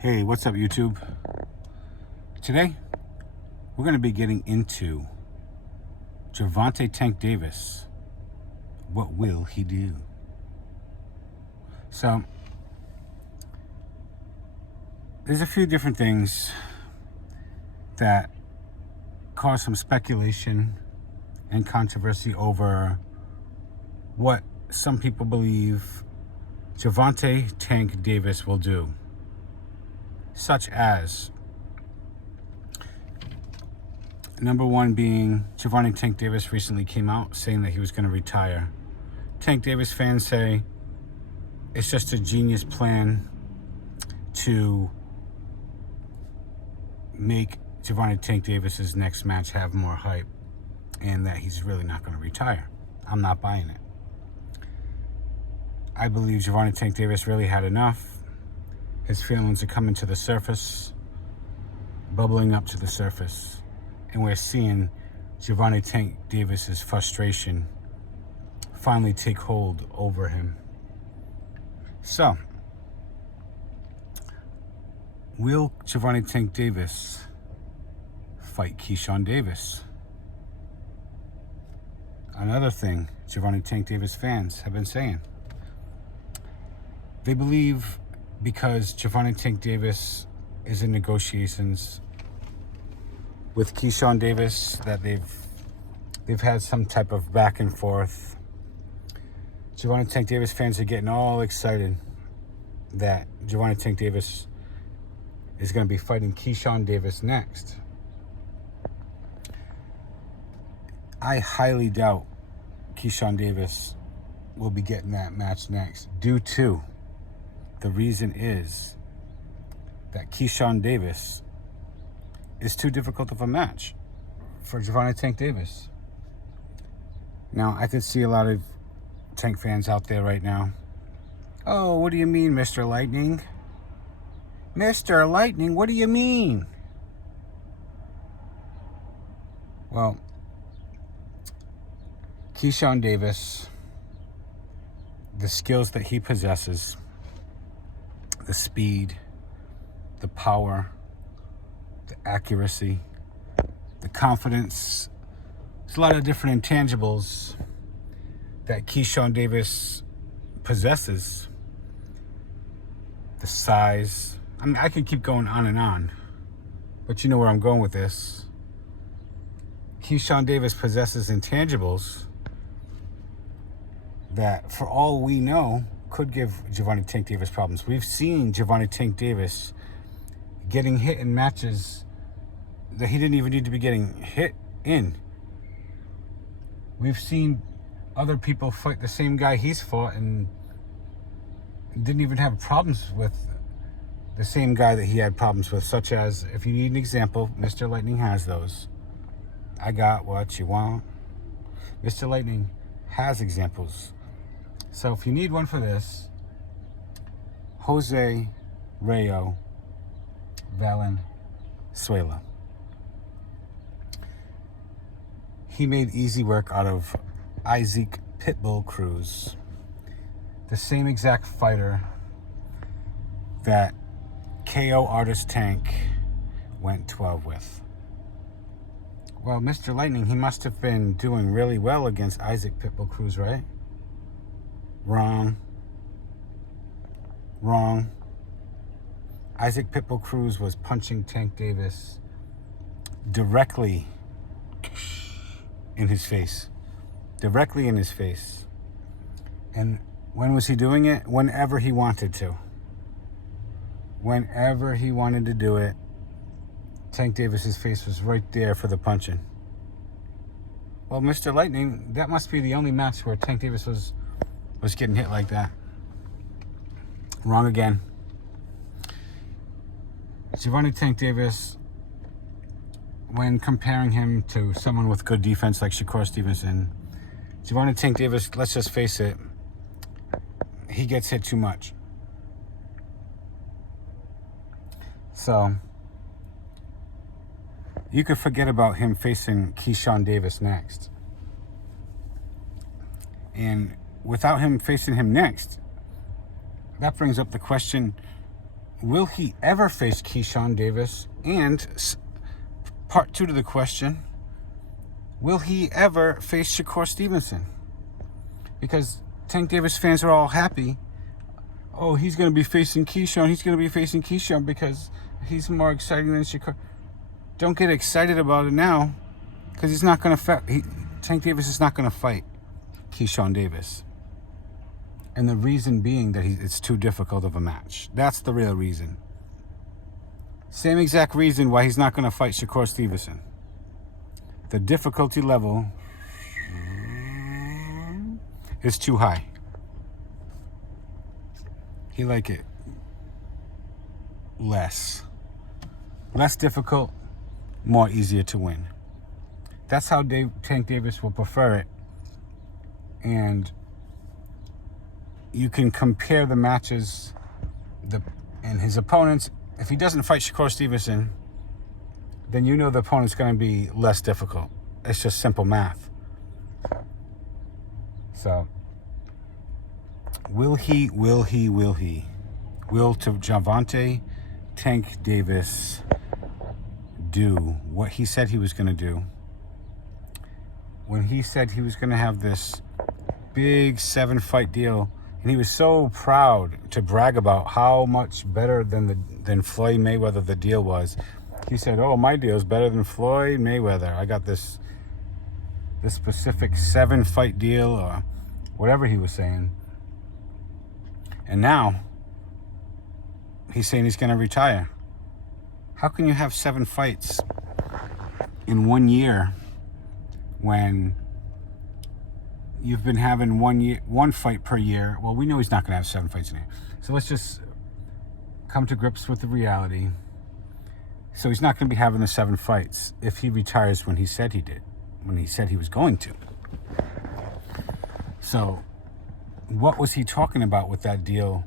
Hey, what's up, YouTube? Today, we're going to be getting into Gervonta Tank Davis. What will he do? So, there's a few different things that cause some speculation and controversy over what some people believe Gervonta Tank Davis will do. Such as, number one being, Gervonta Tank Davis recently came out saying that he was going to retire. Tank Davis fans say it's just a genius plan to make Gervonta Tank Davis's next match have more hype, and that he's really not going to retire. I'm not buying it. I believe Gervonta Tank Davis really had enough. His feelings are coming to the surface, bubbling up to the surface. And we're seeing Gervonta Tank Davis's frustration finally take hold over him. So, will Gervonta Tank Davis fight Keyshawn Davis? Another thing Gervonta Tank Davis fans have been saying. They believe because Gervonta Tank Davis is in negotiations with Keyshawn Davis that they've had some type of back and forth. Gervonta Tank Davis fans are getting all excited that Gervonta Tank Davis is going to be fighting Keyshawn Davis next. I highly doubt Keyshawn Davis will be getting that match next, due to the reason is that Keyshawn Davis is too difficult of a match for Gervonta Tank Davis. Now, I can see a lot of Tank fans out there right now. Oh, what do you mean, Mr. Lightning? Mr. Lightning, what do you mean? Well, Keyshawn Davis, the skills that he possesses, the speed, the power, the accuracy, the confidence. There's a lot of different intangibles that Keyshawn Davis possesses. The size. I mean, I could keep going on and on, but you know where I'm going with this. Keyshawn Davis possesses intangibles that, for all we know, could give Gervonta Tank Davis problems. We've seen Gervonta Tank Davis getting hit in matches that he didn't even need to be getting hit in. We've seen other people fight the same guy he's fought and didn't even have problems with the same guy that he had problems with, such as, if you need an example, Mr. Lightning has those. I got what you want. Mr. Lightning has examples. So if you need one for this, Jose Rayo Valenzuela. He made easy work out of Isaac Pitbull Cruz, the same exact fighter that KO Artist Tank went 12 with. Well, Mr. Lightning, he must have been doing really well against Isaac Pitbull Cruz, right? Wrong. Isaac Pitbull Cruz was punching Tank Davis directly in his face. Directly in his face. And when was he doing it? Whenever he wanted to. Whenever he wanted to do it, Tank Davis's face was right there for the punching. Well, Mr. Lightning, that must be the only match where Tank Davis was getting hit like that. Wrong again. Gervonta Tank Davis, when comparing him to someone with good defense like Shakur Stevenson, Gervonta Tank Davis, let's just face it, he gets hit too much. So, you could forget about him facing Keyshawn Davis next. And without him facing him next, that brings up the question, will he ever face Keyshawn Davis? And part 2 to the question, will he ever face Shakur Stevenson? Because Tank Davis fans are all happy. Oh, he's going to be facing Keyshawn. He's going to be facing Keyshawn because he's more exciting than Shakur. Don't get excited about it now, because he's not going to fight. Tank Davis is not going to fight Keyshawn Davis. And the reason being that it's too difficult of a match. That's the real reason. Same exact reason why he's not going to fight Shakur Stevenson. The difficulty level is too high. He like it less difficult, more easier to win. That's how Tank Davis will prefer it. And you can compare the matches and his opponents. If he doesn't fight Shakur Stevenson, then you know the opponent's going to be less difficult. It's just simple math. So, will Gervonta Tank Davis do what he said he was going to do when he said he was going to have this big 7-fight deal? And he was so proud to brag about how much better than Floyd Mayweather the deal was. He said, "Oh, my deal is better than Floyd Mayweather. I got this specific 7-fight deal," or whatever he was saying. And now he's saying he's going to retire. How can you have 7 fights in 1 year when you've been having 1 fight per year? Well, we know he's not going to have 7 fights in a year. So let's just come to grips with the reality. So he's not going to be having the 7 fights if he retires when he said he did, when he said he was going to. So what was he talking about with that deal?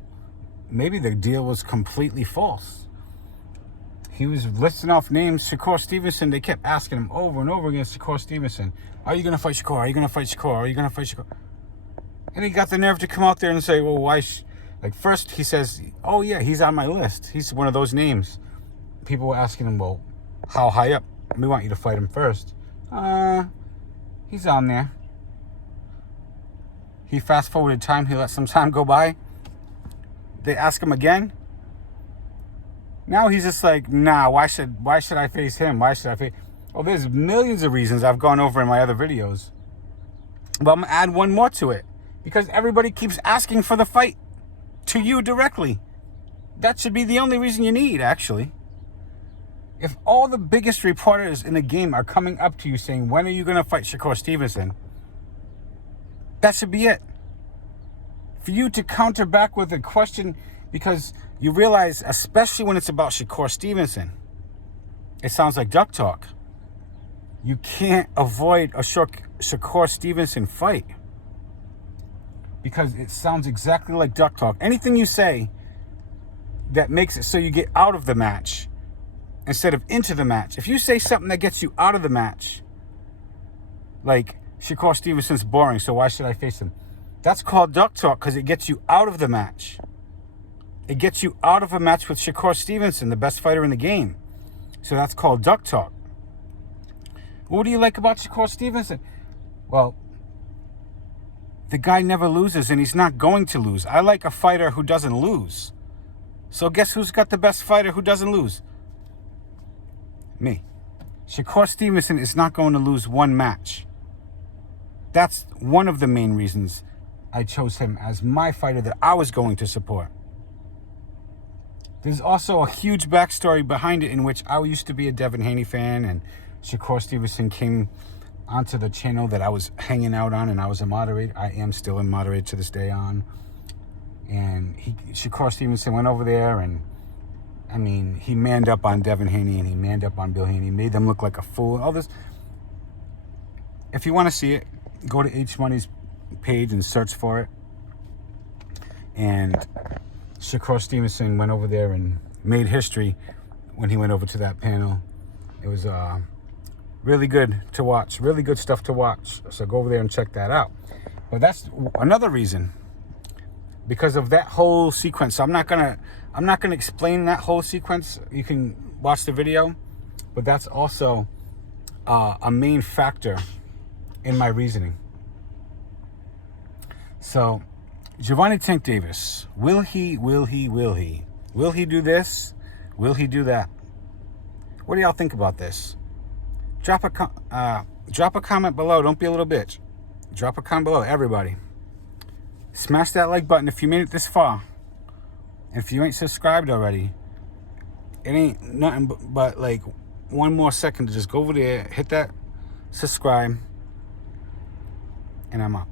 Maybe the deal was completely false. He was listing off names. Shakur Stevenson, they kept asking him over and over again, Shakur Stevenson, are you going to fight Shakur? Are you going to fight Shakur? Are you going to fight Shakur? And he got the nerve to come out there and say, well, why? Like, first he says, oh, yeah, he's on my list. He's one of those names. People were asking him, well, how high up? We want you to fight him first. He's on there. He fast-forwarded time. He let some time go by. They ask him again. Now he's just like, nah, why should I face him? Why should I face... Oh, there's millions of reasons I've gone over in my other videos. But I'm going to add one more to it. Because everybody keeps asking for the fight to you directly. That should be the only reason you need, actually. If all the biggest reporters in the game are coming up to you saying, when are you going to fight Shakur Stevenson? That should be it. For you to counter back with a question, because you realize, especially when it's about Shakur Stevenson, it sounds like duck talk. You can't avoid a Shakur Stevenson fight because it sounds exactly like duck talk. Anything you say that makes it so you get out of the match instead of into the match. If you say something that gets you out of the match, like Shakur Stevenson's boring, so why should I face him? That's called duck talk because it gets you out of the match. It gets you out of a match with Shakur Stevenson, the best fighter in the game. So that's called duck talk. What do you like about Shakur Stevenson? Well, the guy never loses and he's not going to lose. I like a fighter who doesn't lose. So guess who's got the best fighter who doesn't lose? Me. Shakur Stevenson is not going to lose one match. That's one of the main reasons I chose him as my fighter that I was going to support. There's also a huge backstory behind it in which I used to be a Devin Haney fan, and Shakur Stevenson came onto the channel that I was hanging out on, and I was a moderator. I am still a moderator to this day on. And Shakur Stevenson went over there, and I mean, he manned up on Devin Haney, and he manned up on Bill Haney, made them look like a fool. All this. If you want to see it, go to H Money's page and search for it. And Shakur Stevenson went over there and made history when he went over to that panel. It was really good to watch, really good stuff to watch. So go over there and check that out. But that's another reason because of that whole sequence. So I'm not gonna explain that whole sequence. You can watch the video, but that's also a main factor in my reasoning. So, Gervonta Tank Davis, will he do this? Will he do that? What do y'all think about this? Drop a comment below. Don't be a little bitch. Drop a comment below, everybody. Smash that like button if you made it this far. If you ain't subscribed already, it ain't nothing but like one more second to just go over there, hit that subscribe, and I'm out.